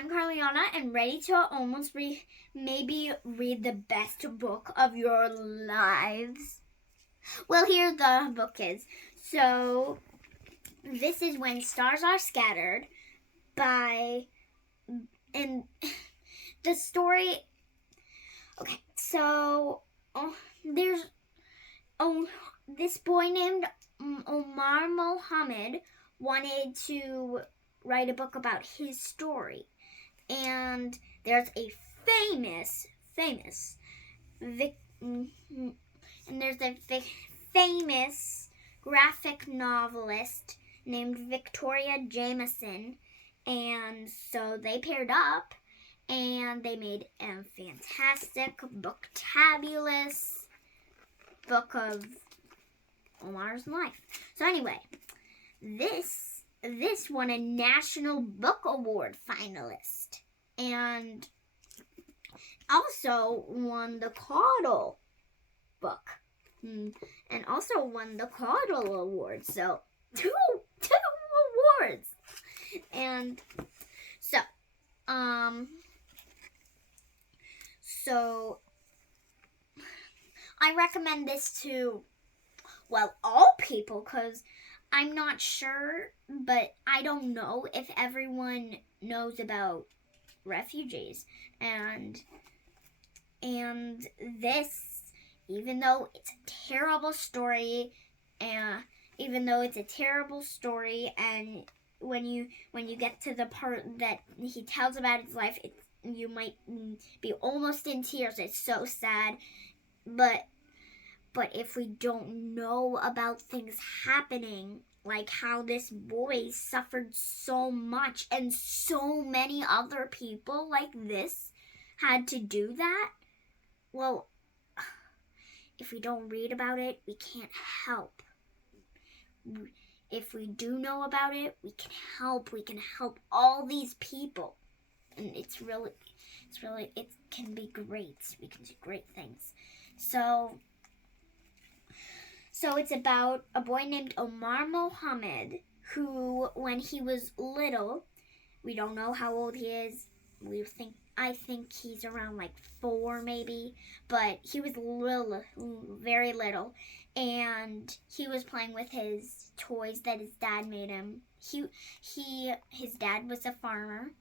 I'm Karliana and ready to almost maybe read the best book of your lives. Well, here the book is. So, this is When Stars Are Scattered and the story, okay, so there's this boy named Omar Mohamed wanted to write a book about his story. And there's a famous graphic novelist named Victoria Jamieson, and so they paired up and they made a fantastic booktabulous book of Omar's life. So anyway, this won a National Book Award finalist and also won the Caudle book and also won the Caudle Award. So two awards. And so I recommend this to, well, all people, because I'm not sure, but I don't know if everyone knows about refugees. And this, even though it's a terrible story, and when you get to the part that he tells about his life, you might be almost in tears. It's so sad, but if we don't know about things happening, like how this boy suffered so much and so many other people like this had to do that, well, if we don't read about it, we can't help. If we do know about it, we can help. We can help all these people. And it can be great. We can do great things. So it's about a boy named Omar Mohamed who, when he was little, we don't know how old he is. I think he's around like 4 maybe, but he was little, very little, and he was playing with his toys that his dad made him. His dad was a farmer,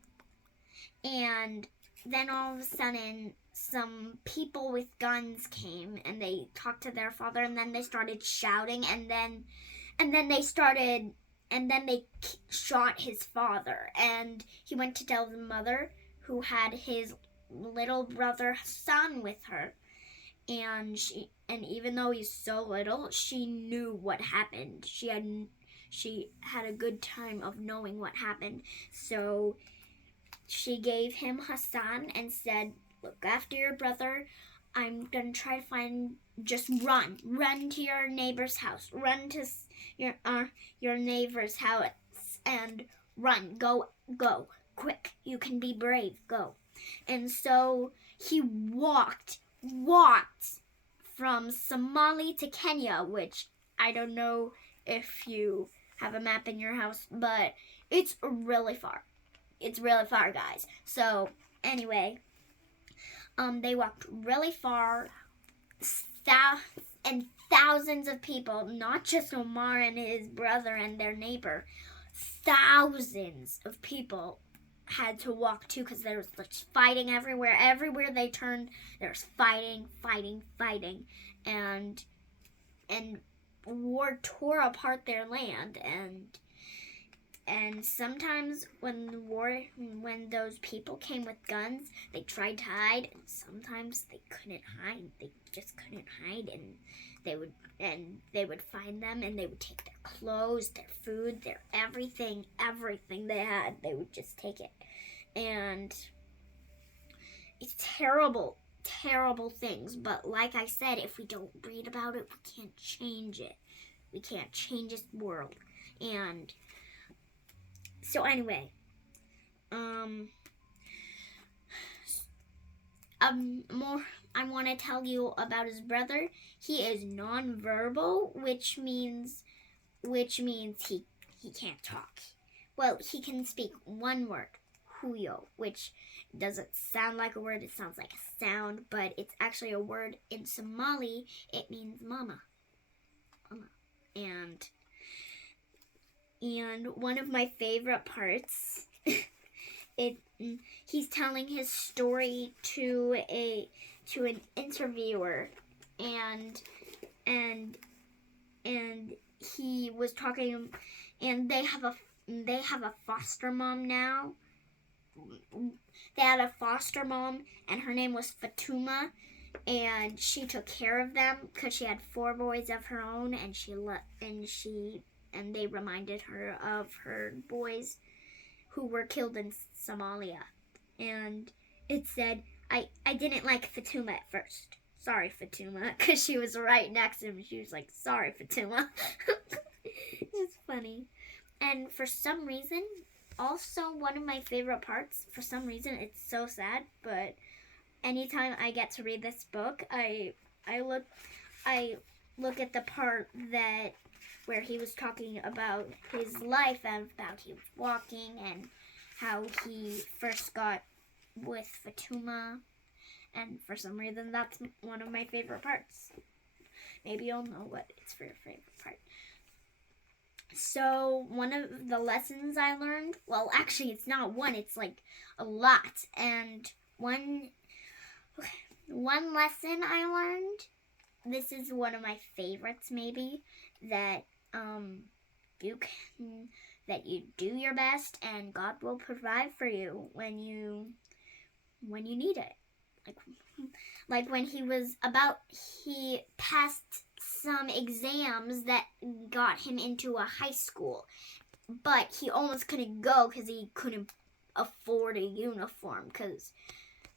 and then all of a sudden some people with guns came and they talked to their father, and then they started shouting, and then they shot his father, and he went to tell the mother, who had his little brother son with her, and even though he's so little, she knew what happened. She had a good time of knowing what happened. So she gave him Hassan and said, "Look after your brother. I'm gonna try to find. Just run to your neighbor's house. Run to your neighbor's house and run. Go. Quick, you can be brave, go." And so he walked from Somali to Kenya, which I don't know if you have a map in your house, but it's really far. It's really far, guys. So anyway, they walked really far, and thousands of people, not just Omar and his brother and their neighbor, thousands of people had to walk too, because there was fighting everywhere. Everywhere they turned, there was fighting, and war tore apart their land. And sometimes when those people came with guns, they tried to hide, and sometimes they couldn't hide. They just couldn't hide, and they would find them, and they would take their clothes, their food, their everything they had. They would just take it. And it's terrible things. But like I said, if we don't read about it, we can't change it. We can't change this world. And so anyway, I want to tell you about his brother. He is nonverbal, which means he can't talk. Well, he can speak one word, huyo, which doesn't sound like a word, it sounds like a sound, but it's actually a word in Somali. It means mama. Mama. And one of my favorite parts, he's telling his story to an interviewer, and he was talking, and they have a foster mom now. They had a foster mom, and her name was Fatuma, and she took care of them because she had 4 boys of her own, and they reminded her of her boys who were killed in Somalia. And it said, I didn't like Fatuma at first. Sorry, Fatuma, because she was right next to him. She was like, sorry, Fatuma. It's funny. And for some reason, also one of my favorite parts, for some reason, it's so sad, but anytime I get to read this book, I look at the part where he was talking about his life and about he was walking and how he first got with Fatuma, and for some reason that's one of my favorite parts. Maybe you'll know what it's for your favorite part. So one of the lessons I learned, well, actually it's not one, it's like a lot. And one lesson I learned, this is one of my favorites maybe, that you do your best and God will provide for you when you need it. Like when he passed some exams that got him into a high school, but he almost couldn't go because he couldn't afford a uniform.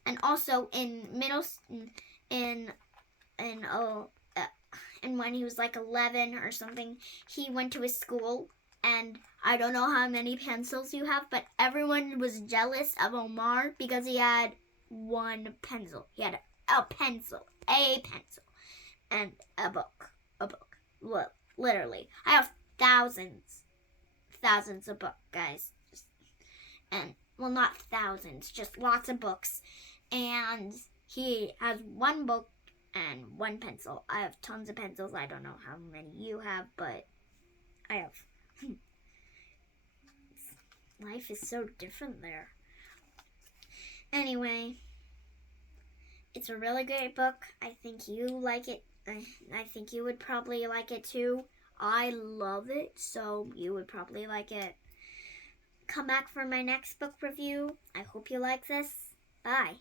And also in and when he was like 11 or something, he went to his school, and I don't know how many pencils you have, but everyone was jealous of Omar because he had 1 pencil. He had a pencil, and a book. Literally. I have thousands of books, guys. Not thousands, just lots of books. And he has 1 book and 1 pencil. I have tons of pencils. I don't know how many you have, but I have. Life is so different there. Anyway, it's a really great book. I think you like it. I think you would probably like it too. I love it, so you would probably like it. Come back for my next book review. I hope you like this. Bye.